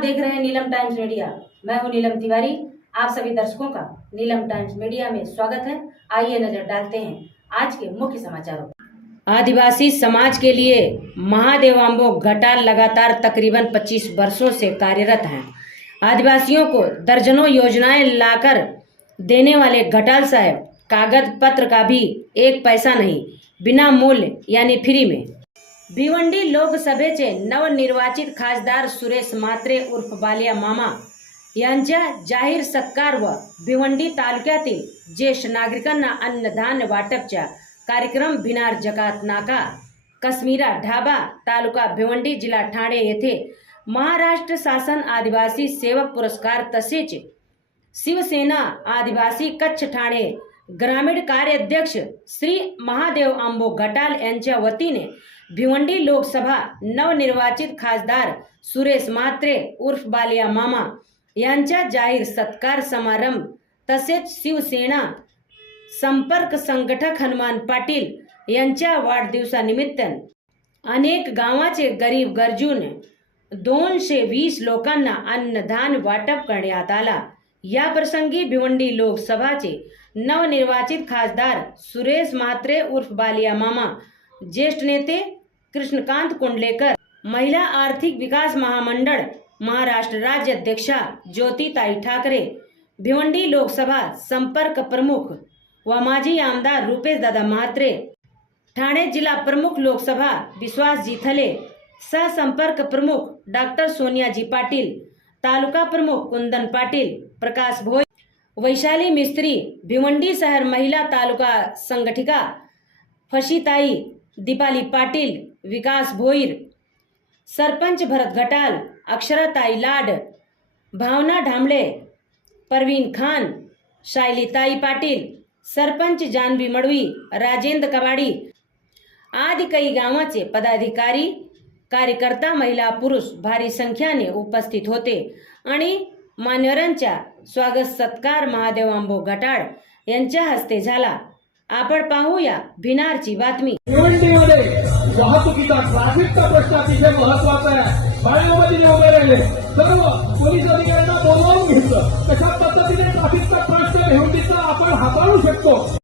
आप देख रहे हैं नीलम टाइम्स मीडिया। मैं हूं नीलम तिवारी। आप सभी दर्शकों का नीलम टाइम्स मीडिया में स्वागत है। आइए नजर डालते हैं आज के मुख्य समाचारों पर। आदिवासी समाज के लिए महादेव आंबो घटाल लगातार तकरीबन 25 वर्षों से कार्यरत हैं। आदिवासियों को दर्जनों योजनाएं लाकर देने वाले घटाल साहब कागज पत्र का भी एक पैसा नहीं, बिना मूल्य यानी फ्री में। भिवंडी लोकसभेचे नवनिर्वाचित खासदार सुरेश म्हात्रे उर्फ बालिया मामा यांच्या जाहीर सत्कार व भिवंडी तालुक्यातील ज्येष्ठ नागरिकांना अन्नधान्य वाटपचा कार्यक्रम भिनार जकात नाका कश्मीरा ढाबा तालुका भिवंडी जिल्हा ठाणे येथे महाराष्ट्र शासन आदिवासी सेवक पुरस्कार तसेच शिवसेना आदिवासी कच्छ ठाणे ग्रामीण कार्याध्यक्ष श्री महादेव आंबो घटाल यांच्या वतीने भिवंडी लोकसभा नवनिर्वाचित खासदार सुरेश म्हात्रे उर्फ बालिया मामा यांच्या जाहीर सत्कार समारंभ तसेच शिवसेना संपर्क संघटक हनुमान पाटील यांच्या वाढदिवसानिमित्त अनेक गावाचे गरीब गरजूंना 220 लोकांना अन्नधान्य वाटप करण्यात आला। या प्रसंगी भिवंडी लोकसभाचे नवनिर्वाचित खासदार सुरेश म्हात्रे उर्फ बालिया मामा, ज्येष्ठ नेते कृष्णकांत कोंडलेकर, महिला आर्थिक विकास महामंडळ महाराष्ट्र राज्य अध्यक्षा ज्योतिताई ठाकरे, भिवंडी लोकसभा संपर्क प्रमुख व माजी आमदार रुपेश दादा म्हात्रे, ठाणे जिला प्रमुख लोकसभा विश्वासजी थले, सह संपर्क प्रमुख डॉक्टर सोनियाजी पाटील, तालुका प्रमुख कुंदन पाटील, प्रकाश भोई, वैशाली मिस्त्री, भिवंडी शहर महिला तालुका संगठिका फशीताई, दीपाली पाटील, विकास भोईर, सरपंच भरत घटाल, अक्षराताई लाड, भावना ढांबळे, परवीन खान, शायलीताई पाटील, सरपंच जानवी मडवी, राजेंद्र कबाडी आदि कई गावाचे पदाधिकारी कार्यकर्ता महिला पुरुष भारी संख्येने उपस्थित होते आणि मान्यवरांच्या स्वागत सत्कार महादेव आंबो घटाळ यांच्या हस्ते झाला। आपण पाहूया भिनारची बातमी। भिवंडीमध्ये वाहतुकीचा ट्रॅफिकचा प्रश्न अतिशय महत्वाचा आहे। बाळामध्ये उभे राहिले सर्व पोलीस अधिकाऱ्यांना बोलवून घेतलं, कशा पद्धतीने ट्रॅफिकचा प्रश्न भिवंडीचा आपण हाताळू शकतो।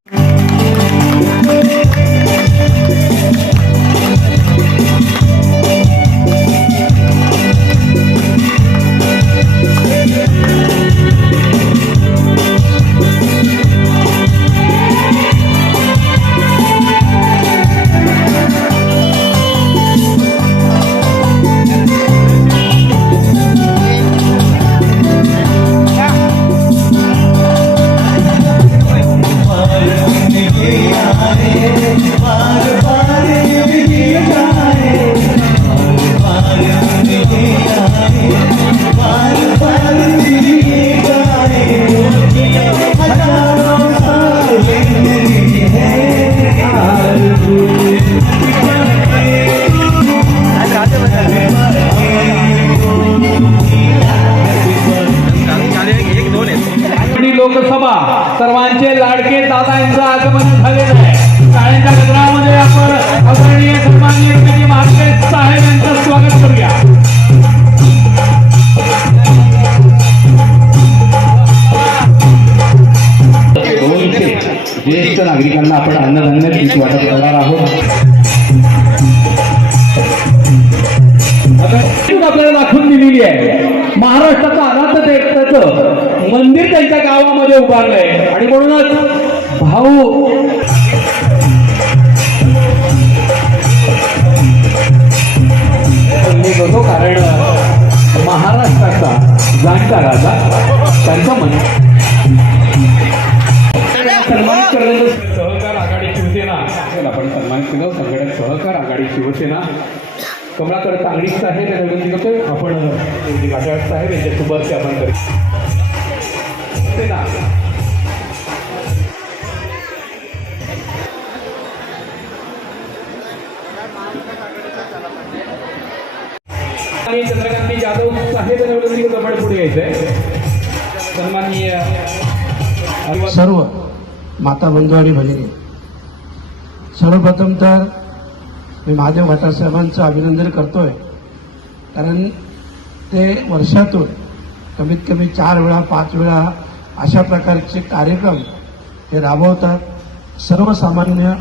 लोकसभा सर्वांचे लाडके दादा यांचं आगमन झालेलं आहे। टाळ्यांच्या गजरामध्ये आपण आदरणीय सन्माननीय श्री म्हात्रे साहेब यांचं स्वागत करूया। ज्येष्ठ नागरिकांना आपण अन्नधान्य वाटप करणार आहोत। आपल्याला दाखवून दिलेली आहे महाराष्ट्राचं अनाथ देवताचं मंदिर त्यांच्या गावामध्ये उभारलंय आणि म्हणूनच भाऊ होतो, कारण महाराष्ट्राचा जाणता राजा त्यांचा मन सन्मानित करण्याचं सहकार आघाडी शिवसेना आपण सन्मानित केलं। संघटक सहकार आघाडी शिवसेना कमलाकर तांगडी साहेब या निवडून करतोय आपण घाटाळ साहेब यांच्या शुभेच्छा आपण करू। चंद्रकांत जाधव साहेब या निवडून आपण पुढे यायचंय। सन्माननीय सर्व माता बंधू आणि भगिनी, सर्वप्रथम तर मी महादेव घटाल साहेबांचं अभिनंदन करतोय, कारण ते वर्षातून कमीत कमी 4 वेळा 5 वेळा अशा प्रकारचे कार्यक्रम ते राबवतात। सर्वसामान्य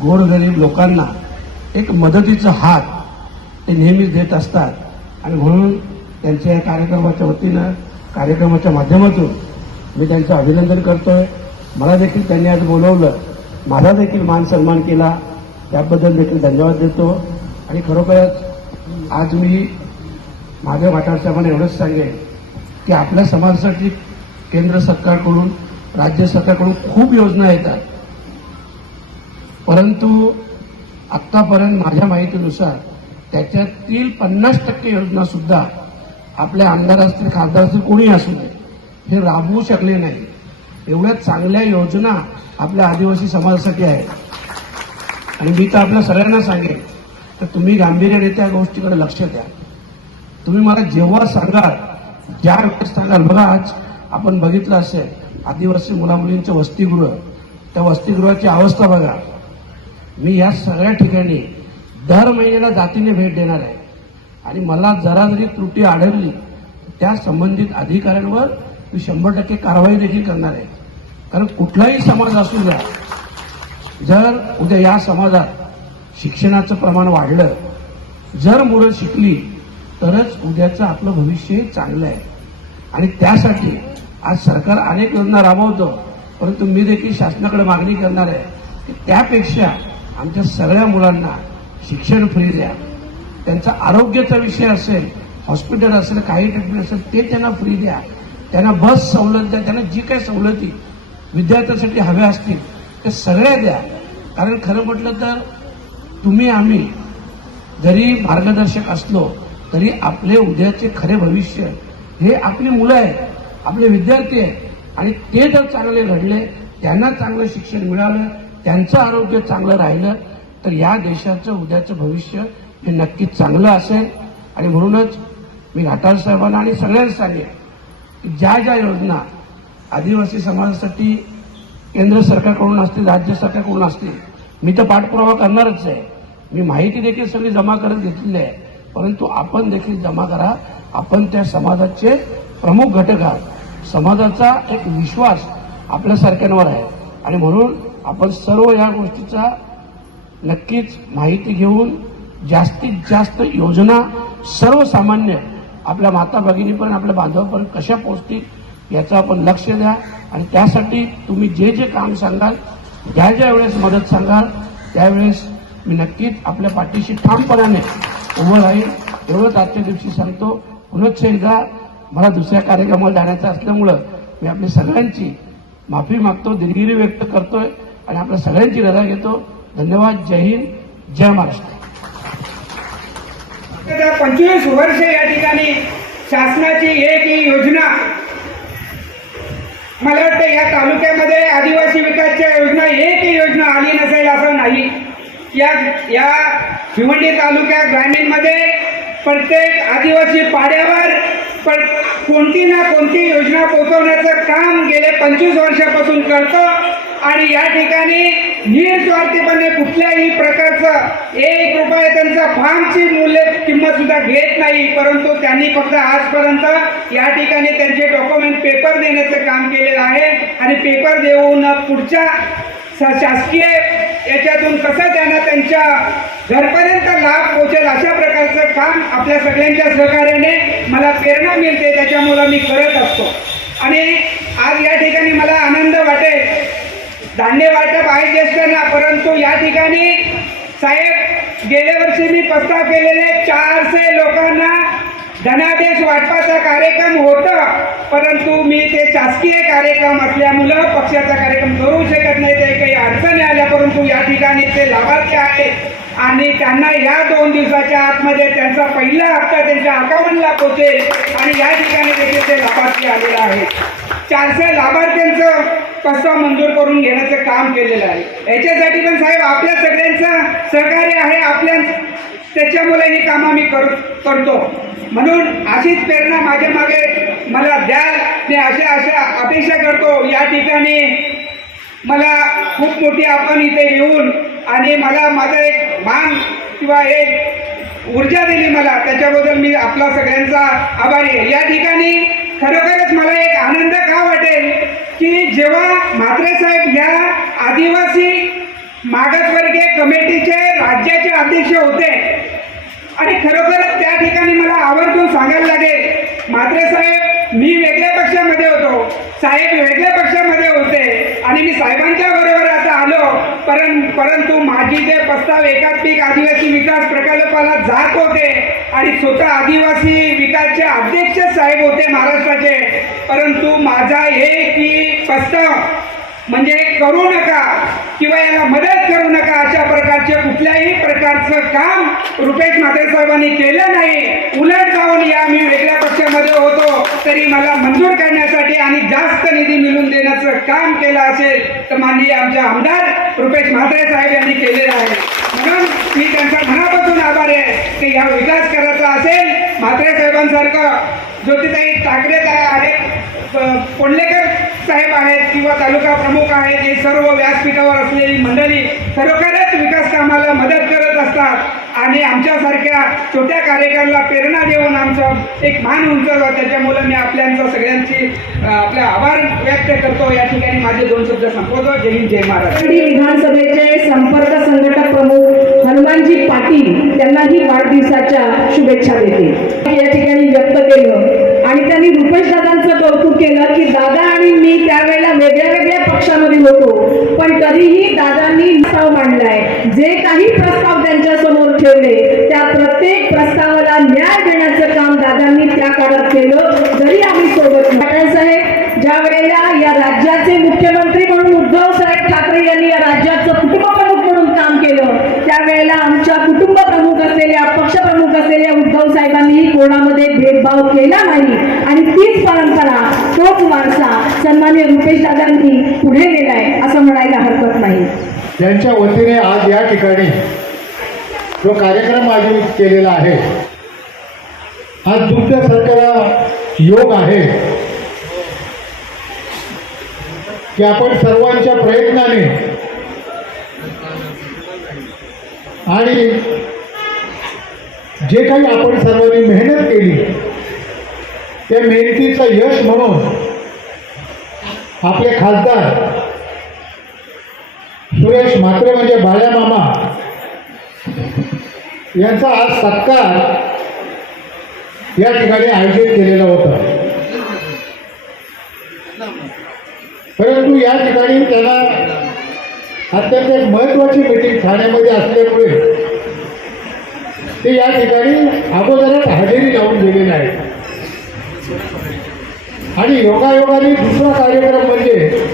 गोरगरीब लोकांना एक मदतीचा हात ते नेहमीच देत असतात आणि म्हणून त्यांच्या या कार्यक्रमाच्या वतीनं कार्यक्रमाच्या माध्यमातून मी त्यांचं अभिनंदन करतोय। मला देखील त्यांनी आज बोलवलं, माझा देखील मान सन्मान केला, त्याबद्दल देखील धन्यवाद देतो। आणि खरोखरच आज मी माझ्या वाटासाहेबांना एवढंच सांगेन की आपल्या समाजासाठी केंद्र सरकारकडून राज्य सरकारकडून खूप योजना येतात, परंतु आत्तापर्यंत माझ्या माहितीनुसार त्याच्यातील 50% योजना सुद्धा आपल्या आमदार असतील खासदार असतील कोणी असू दे हे राबवू शकले नाही। एवढ्या चांगल्या योजना आपल्या आदिवासी समाजासाठी आहेत आणि मी तर आपल्या सगळ्यांना सांगेन तर तुम्ही गांभीर्याने त्या गोष्टीकडे लक्ष द्या। तुम्ही मला जेव्हा सांगाल ज्या वेळेस सांगाल, बघा आज आपण बघितलं असेल आदिवासी मुलामुलींचं वसतिगृह, त्या वसतिगृहाची अवस्था बघा। मी या सगळ्या ठिकाणी दर महिन्याला जातीने भेट देणार आहे आणि मला जरा जरी त्रुटी आढळली त्या संबंधित अधिकाऱ्यांवर मी 100% कारवाई देखील करणार आहे। कारण कुठलाही समाज असू द्या, जर उद्या या समाजात शिक्षणाचं प्रमाण वाढलं, जर मुलं शिकली तरच उद्याचं आपलं भविष्य चांगलं आहे। आणि त्यासाठी आज सरकार अनेक योजना राबवतो, परंतु मी देखील शासनाकडे मागणी करणार आहे की त्यापेक्षा आमच्या सगळ्या मुलांना शिक्षण फ्री द्या। त्यांचा आरोग्याचा विषय असेल, हॉस्पिटल असेल, काही ट्रीटमेंट असेल ते त्यांना फ्री द्या, त्यांना बस सवलत द्या, त्यांना जी काही सवलती विद्यार्थ्यांसाठी हव्या असतील ते सगळ्या द्या। कारण खरं म्हटलं तर तुम्ही आम्ही जरी मार्गदर्शक असलो तरी आपले उद्याचे खरे भविष्य हे आपली मुलं आहेत, आपले विद्यार्थी आहेत आणि ते जर चांगले घडले, त्यांना चांगलं शिक्षण मिळालं, त्यांचं आरोग्य चांगलं राहिलं तर या देशाचं उद्याचं भविष्य हे नक्कीच चांगलं असेल। आणि म्हणूनच मी घाटाल साहेबांना आणि सगळ्यांना सांगेन की ज्या ज्या योजना आदिवासी समाजासाठी केंद्र सरकारकडून असतील, राज्य सरकारकडून असतील, मी तर पाठपुरावा करणारच आहे। मी माहिती देखील सगळी जमा करत घेतलेली आहे, परंतु आपण देखील जमा करा। आपण त्या समाजाचे प्रमुख घटक आहात, समाजाचा एक विश्वास आपल्यासारख्यांवर आहे आणि म्हणून आपण सर्व या गोष्टीचा नक्कीच माहिती घेऊन जास्तीत जास्त योजना सर्वसामान्य आपल्या माता भगिनीपर्यंत, आपल्या बांधवापर्यंत कशा पोहोचतील याचं आपण लक्ष द्या। आणि त्यासाठी तुम्ही जे जे काम सांगाल, ज्या ज्या वेळेस मदत सांगाल त्यावेळेस मी नक्कीच आपल्या पाठीशी ठामपणाने उभं राहील, एवढंच आजच्या दिवशी सांगतो। पुनश्च एकदा मला दुसऱ्या कार्यक्रमाला जाण्याचं असल्यामुळं मी आपल्या सगळ्यांची माफी मागतो, दिलगिरी व्यक्त करतोय आणि आपल्या सगळ्यांची रजा घेतो। धन्यवाद। जय हिंद, जय महाराष्ट्र। 25 वर्ष या ठिकाणी शासनाची एक ही योजना, मला वाटतं या तालुक्यामध्ये आदिवासी विकासच्या योजना एकही योजना आली नसेल असं नाही। या भिवंडी तालुक्या ग्रामीणमध्ये प्रत्येक आदिवासी पाड्यावर कोणती ना कोणती योजना पोहोचवण्याचं काम गेले 25 वर्षापासून करतो आणि या ठिकाणी निस्वार्थीपणे कुठल्याही प्रकारचं 1 रुपया त्यांचा फार्मची किंमत सुद्धा घेत नाही, परंतु त्यांनी फक्त आजपर्यंत या ठिकाणी त्यांचे डॉक्युमेंट पेपर देण्याचं काम केलेलं आहे आणि पेपर देऊन पुढच्या शासकीय याच्यातून कसं त्यांना त्यांच्या घरपर्यंत लाभ पोहोचेल अशा प्रकारचं काम आपल्या सगळ्यांच्या सहकार्याने मला प्रेरणा मिळते, त्याच्यामुळं मी करत असतो। आणि आज या ठिकाणी मला आनंद वाटेल, धान्य वाटप आहे ज्येष्ठांना, परंतु या ठिकाणी साहेब गेल्या वर्षी मी प्रस्ताव केलेले 400 लोकांना धनादेश वाटपाचा कार्यक्रम होता, परंतु मी ते शासकीय कार्यक्रम असल्यामुळं पक्षाचा कार्यक्रम करू शकत नाही, ते काही अडचणी आल्या, परंतु या ठिकाणी ते लाभार्थी आहेत आणि त्यांना या 2 दिवसाच्या आतमध्ये त्यांचा पहिला हप्ता त्यांच्या अकाउंटला पोहोचेल आणि या ठिकाणी देखील ते लाभार्थी आलेला आहे। 400 लाभार्थ्यांचं प्रस्ताव मंजूर करून घेण्याचं काम केलेलं आहे। याच्यासाठी पण साहेब आपल्या सगळ्यांचं सहकार्य आहे, त्याच्यामुळे ही कामं मी करतो। म्हणून अशीच प्रेरणा माझ्या मागे मला द्याल, मी अशा अपेक्षा करतो। या ठिकाणी मला खूप मोठी आपण इथे येऊन आणि मला माझा एक मान किंवा एक ऊर्जा दिली मला, त्याच्याबद्दल मी आपला सगळ्यांचा आभारी आहे. या ठिकाणी खरोखरच मला एक आनंद का वाटेल की जेव्हा म्हात्रे साहेब या आदिवासी मागासवर्गीय कमिटीचे राज्याचे अध्यक्ष होते आणि खरोखरच त्या ठिकाणी मला आवर्जून सांगायला लागेल, म्हात्रे साहेब मी वेगळ्या पक्षामध्ये होतो, साहेब वेगळ्या पक्षामध्ये होते आणि मी साहेबांच्या बरोबर आता आलो, परंतु माझी जे प्रस्ताव एकात्मिक आदिवासी विकास प्रकल्पाला जात होते आणि स्वतः आदिवासी विकासचे अध्यक्ष साहेब होते महाराष्ट्राचे, परंतु माझा एक प्रस्ताव म्हणजे करू नका किंवा याला मदत करू नका अशा प्रकारचे कुठल्याही प्रकारचं काम रुपेश म्हात्रे साहेबांनी केलं नाही. उलट जाऊन या मी वेगळ्या पक्षामध्ये होतो तरी मला मंजूर करण्यासाठी आणि जास्त निधी मिळवून देण्याचं काम केलं असेल तर माननीय आमचे आमदार रुपेश म्हात्रे साहेब यांनी केलेलं आहे. म्हणून मी त्यांचा मनापासून आभारी आहे की या विकास करायचा असेल म्हात्रे साहेबांसारखं ज्योतिताई ठाकरे आहेत, कोंडलेकर साहेब आहेत किंवा तालुका प्रमुख आहेत, हे सर्व व्यासपीठावर असलेली मंडळी खरोखरच विकास कामाला मदत करत असतात आणि आमच्यासारख्या छोट्या कार्यकर्त्याला प्रेरणा देऊन आमचं एक मान उंचवलं. त्याच्यामुळे मी आपल्यांचं सगळ्यांची आपले आभार व्यक्त करतो. या ठिकाणी माझे 2 शब्द संपवतो. जय हिंद, जय महाराष्ट्र. विधानसभेचे संपर्क संघटक प्रमुख हनुमानजी पाटील त्यांनाही वाढदिवसाच्या शुभेच्छा देते. या ठिकाणी व्यक्त केलं आणि त्यांनी रुपेश दादांचं कौतुक केलं की दादा आणि मी त्यावेळेला वेगळ्या वेगळ्या पक्षामध्ये होतो, पण तरीही दादांनी प्रस्ताव मांडलाय. जे काही प्रस्ताव त्यांच्या समोर ठेवले त्या प्रत्येक प्रस्तावाला न्याय देण्याचं काम दादांनी त्या काळात केलं, जरी आम्ही सोबत पाटील साहेब ज्या वेळेला या राज्याचे मुख्यमंत्री म्हणून उद्धव साहेब ठाकरे यांनी या राज्याचं कुटुंब प्रमुख म्हणून काम केलं, त्यावेळेला आमच्या कुटुंब प्रमुख असलेल्या पक्ष प्रमुख असलेल्या उद्धव साहेबांनीही कोणामध्ये भेदभाव केला नाही आणि तीच परंपरा तोच वारसा सन्माननीय रुपेश दादांनी पुढे नेलाय असं म्हणायला हरकत नाही. त्यांच्या वतीने आज या ठिकाणी जो कार्यक्रम आयोजित केलेला आहे, हा दुग्ध शर्करा योग आहे की आपण सर्वांच्या प्रयत्नाने आणि जे काही आपण सर्वांनी मेहनत केली त्या मेहनतीचं यश म्हणून आपले खासदार सुरेश म्हात्रे म्हणजे बाळ्या मामा यांचा आज सत्कार या ठिकाणी आयोजित केलेला होता. परंतु या ठिकाणी त्यांना अत्यंत एक महत्त्वाची मीटिंग ठाण्यामध्ये असल्यामुळे ते या ठिकाणी अगोदरच हजेरी लावून गेलेले आहेत. आणि योगायोगाने दुसरा कार्यक्रम म्हणजे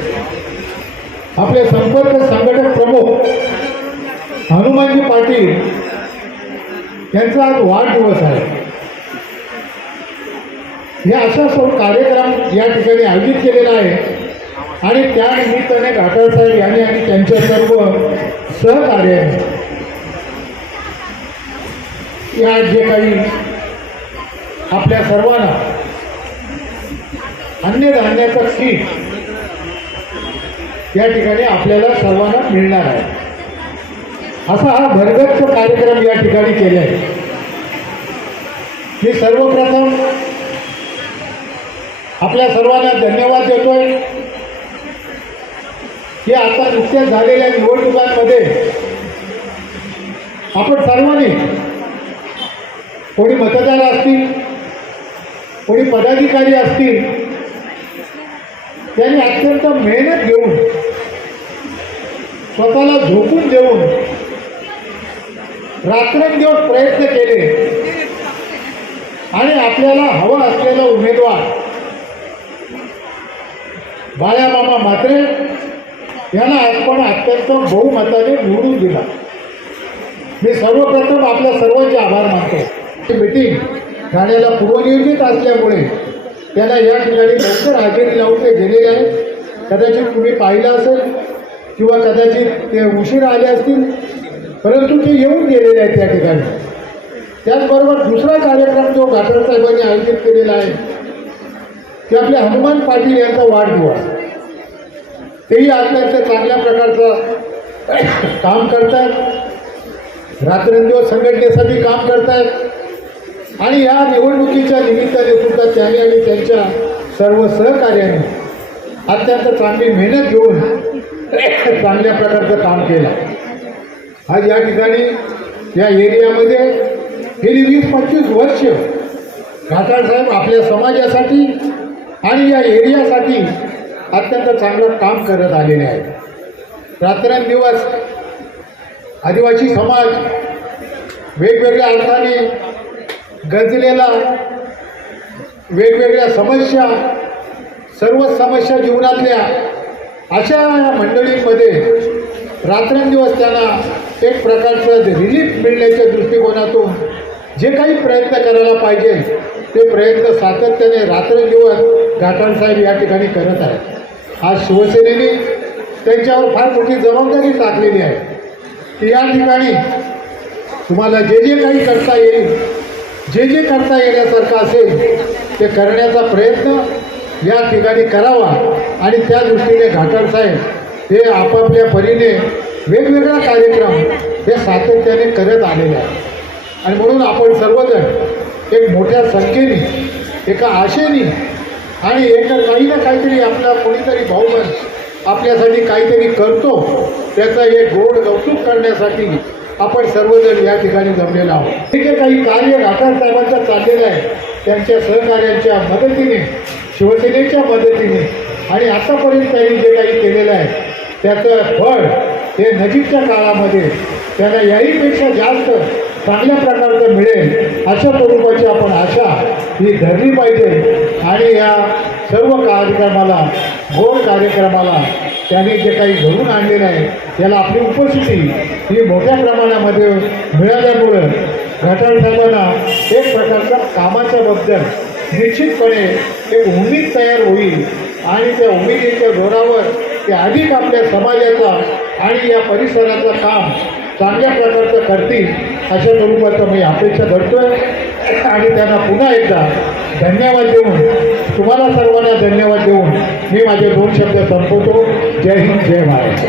आपले संपर्क संघटक प्रमुख हनुमानजी पाटील यांचा आज वाढदिवस आहे. हे असा कार्यक्रम या ठिकाणी आयोजित केलेला आहे आणि त्या निमित्ताने घाटाळ साहेब यांनी आणि त्यांच्या सर्व सहकार्याने या जे काही आपल्या सर्वांना अन्नधान्याचं किट या ठिकाणी आपल्याला सर्वांना मिळणार आहे. असा हा भरगच्च कार्यक्रम या ठिकाणी केला आहे. मी सर्वप्रथम आपल्या सर्वांना धन्यवाद देतोय की आता नुकत्याच झालेल्या निवडणुकांमध्ये आपण सर्वांनी, कोणी मतदार असतील, कोणी पदाधिकारी असतील, त्यांनी अत्यंत मेहनत घेऊन स्वतःला झोकून देऊन रात्रंदिवस प्रयत्न केले आणि आपल्याला हवा असलेला उमेदवार बाळ्या मामा म्हात्रे यांना आपण अत्यंत बहुमताने निवडून दिला. मी सर्वप्रथम आपल्या सर्वांचे आभार मानतो. ही मीटिंग ठाण्याला पूर्वनियोजित असल्यामुळे त्यांना या ठिकाणी लवकर हजेरी लावून ते गेलेले आहेत. कदाचित तुम्ही पाहिलं असेल किंवा कदाचित ते उशीर आले असतील, परंतु ते येऊन गेलेले आहेत त्या ठिकाणी. त्याचबरोबर दुसरा कार्यक्रम जो घाटाळ साहेबांनी आयोजित केलेला आहे ते आपले हनुमान पाटील यांचा वाढदिवस. तेही अत्यंत चांगल्या प्रकारचं काम करतात. रात्रंदिवस संघटनेसाठी काम करतायत आणि या निवडणुकीच्या निमित्ताने सुद्धा त्यांनी आणि त्यांच्या सर्व सहकार्यांनी अत्यंत चांगली मेहनत घेऊन चांगल्या प्रकारचं काम केलं. आज या ठिकाणी या एरियामध्ये गेली 20-25 वर्ष घाटाळ साहेब आपल्या समाजासाठी आणि या एरियासाठी अत्यंत चांगलं काम करत आलेले आहेत. रात्रंदिवस आदिवासी समाज वेगवेगळ्या अर्थाने गंजलेला, वेगवेगळ्या समस्या, सर्व समस्या जीवनातल्या अशा या मंडळींमध्ये रात्रंदिवस त्यांना एक प्रकारचं रिलीफ मिळण्याच्या दृष्टिकोनातून जे काही प्रयत्न करायला पाहिजे ते प्रयत्न सातत्याने रात्रंदिवस घाटाळ साहेब या ठिकाणी करत आहेत. आज शिवसेनेने त्यांच्यावर फार मोठी जबाबदारी टाकलेली आहे की या ठिकाणी तुम्हाला जे जे काही करता येईल, जे जे करता येण्यासारखं असेल ते करण्याचा प्रयत्न या ठिकाणी करावा आणि त्या दृष्टीने घाटाळ साहेब हे आपापल्या परीने वेगवेगळा कार्यक्रम हे सातत्याने करत आलेले आहेत. आणि म्हणून आपण सर्वजण एक मोठ्या संख्येने, एका आशेने आणि काही ना काहीतरी आपला कोणीतरी भाऊबंद आपल्यासाठी काहीतरी करतो त्याचं एक गोड कौतुक करण्यासाठी आपण सर्वजण या ठिकाणी जमलेलो आहोत. हे जे काही कार्य घाटाळ साहेबांचं चाललेलं आहे त्यांच्या सहकार्यांच्या मदतीने, शिवसेनेच्या मदतीने आणि आतापर्यंत त्यांनी जे काही केलेलं आहे त्याचं फळ हे नजीकच्या काळामध्ये त्यांना याहीपेक्षा जास्त चांगल्या प्रकारचं मिळेल अशा स्वरूपाची आपण आशा ही धरली पाहिजे. आणि या सर्व कार्यक्रमाला, गोड कार्यक्रमाला त्यांनी जे काही घडून आणलेलं आहे त्याला आपली उपस्थिती ही मोठ्या प्रमाणामध्ये मिळाल्यामुळं घाटाळ साहेबांना एक प्रकारचा कामाच्या बद्दल निश्चितपणे एक उमेद तयार होईल आणि त्या उमेदीच्या जोरावर ते अधिक आपल्या समाजाचा आणि या परिसराचं काम चांगल्या प्रकारचं करतील अशा स्वरूपाचं मी अपेक्षा करतोय. आणि त्यांना पुन्हा एकदा धन्यवाद देऊन, तुम्हाला सर्वांना धन्यवाद देऊन मी माझे 2 शब्द संपवतो. जय हिंद, जय महाराष्ट्र.